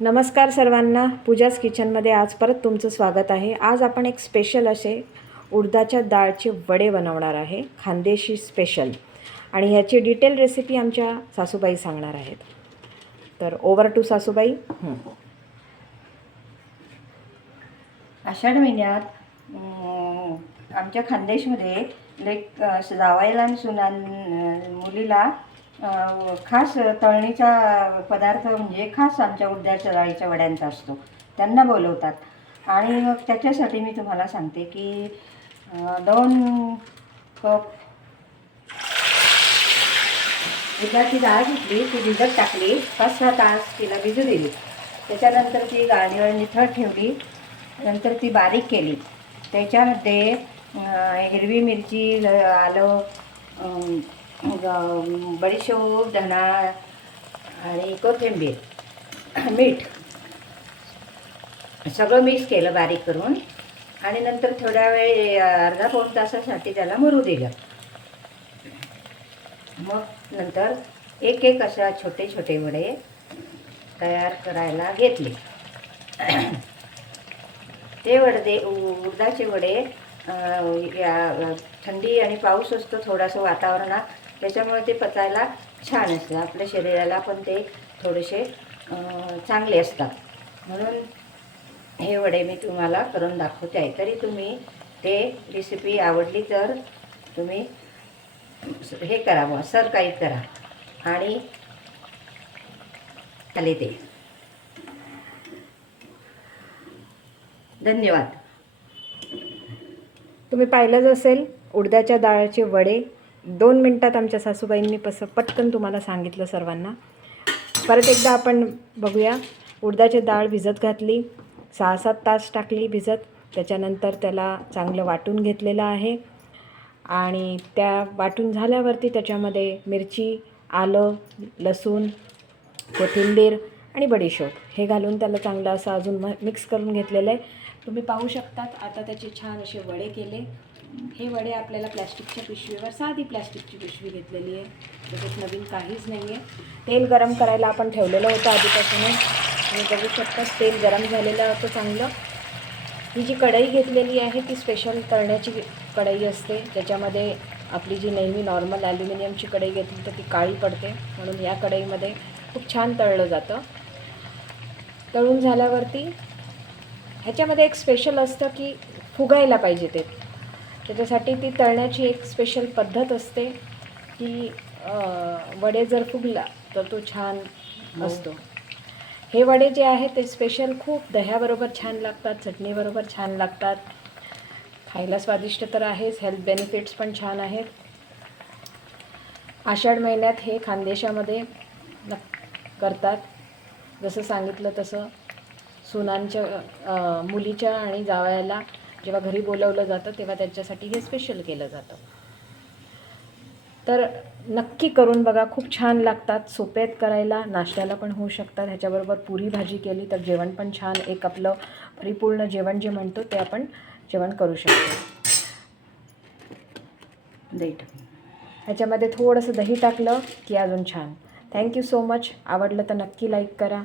नमस्कार सर्वांना, पूजाज किचनमध्ये आज परत तुमचं स्वागत आहे। आज आपण एक स्पेशल असे उडदाच्या डाळचे वडे बनवणार आहे, खानदेशी स्पेशल। आणि ह्याची डिटेल रेसिपी आमच्या सासूबाई सांगणार आहेत। तर ओव्हर टू सासूबाई। आषाढ महिन्यात आमच्या खानदेशमध्ये जावायला आणि मुलीला खास तळणीचा पदार्थ म्हणजे खास आमच्या उडदाच्या डाळीच्या वड्यांचा असतो, त्यांना बोलवतात। आणि मग त्याच्यासाठी मी तुम्हाला सांगते की 2 कप उडदाची डाळ घेतली, ती भिजत टाकली, 5-6 तास तिला भिजू दिली। त्याच्यानंतर ती गाळणीवर निथळ ठेवली, नंतर ती बारीक केली। त्याच्यामध्ये हिरवी मिरची, आलं, बडीशेप, धना आणि कोथिंबीर, मीठ सगळं मिक्स केलं बारीक करून। आणि नंतर थोड्या वेळ अर्धा-पाऊण तासासाठी त्याला मुरू दिलं। मग नंतर एक एक अशा छोटे छोटे वडे तयार करायला घेतले। ते उडदाचे वडे थंडी आणि पाऊस असतो थोडासा वातावरणात, त्याच्यामुळे ते पचायला छान असतं, आपल्या शरीराला पण ते थोडेसे चांगले असतात। म्हणून हे वडे मी तुम्हाला करून दाखवते आहे। तरी तुम्ही ते रेसिपी आवडली तर तुम्ही हे करावं, सबस्क्राईब करा आणि आले ते। धन्यवाद। तुम्ही पाहिलंच असेल, उडदाच्या डाळचे वडे 2 मिनिटात आमच्या सासूबाईंनी पटकन तुम्हाला सांगितलं सर्वांना। परत एकदा आपण बघूया। उडदाची डाळ भिजत घातली, 6-7 तास टाकली भिजत। त्याच्यानंतर त्याला चांगलं वाटून घेतलेलं आहे। आणि त्या वाटून झाल्यावरती त्याच्यामध्ये मिरची, आलं, लसूण, कोथिंबीर आणि बडीशेप हे घालून त्याला चांगलं असं अजून मिक्स करून घेतलेलं आहे। तुम्ही पाहू शकतात। आता त्याचे छान असे वडे केले। हे वडे आपल्याला प्लॅस्टिकच्या पिशवीवर, साधी प्लॅस्टिकची पिशवी घेतलेली आहे, त्याच्यात नवीन काहीच नाही आहे। तेल गरम करायला आपण ठेवलेलं होतं आधीपासूनच, आणि बघू शकतात तेल गरम झालेलं होतं चांगलं। ही जी कढई घेतलेली आहे ती स्पेशल तळण्याची कढई असते, त्याच्यामध्ये आपली जी नेहमी नॉर्मल ॲल्युमिनियमची कढई घेतली तर ती काळी पडते, म्हणून या कढईमध्ये खूप छान तळलं जातं। तळून झाल्यावरती ह्याच्यामध्ये एक स्पेशल असतं की फुगायला पाहिजे ते, त्याच्यासाठी ती तळण्याची एक स्पेशल पद्धत असते की वडे जर फुगला तर तो छान असतो। हे वडे जे आहेत ते स्पेशल खूप दह्याबरोबर छान लागतात, चटणीबरोबर छान लागतात, खायला स्वादिष्ट तर आहेच, हेल्थ बेनिफिट्स पण छान आहेत। आषाढ महिन्यात हे खानदेशामध्ये करतात, जसं सांगितलं तसं। सुनांच्या मुलीच्या आणि जावयाला जेव्हा घरी बोलवलं जातं तेव्हा त्यांच्यासाठी हे स्पेशल केलं जातं। तर नक्की करून बघा, खूप छान लागतात, सोपे आहेत करायला, नाश्त्याला पण होऊ शकतात। ह्याच्याबरोबर पुरी भाजी केली तर जेवण पण छान, एक आपलं परिपूर्ण जेवण जे म्हणतो ते आपण जेवण करू शकतो। दही ह्याच्यामध्ये थोडंसं दही टाकलं की अजून छान। Thank you so much. आवडलं तर नक्की लाईक करा।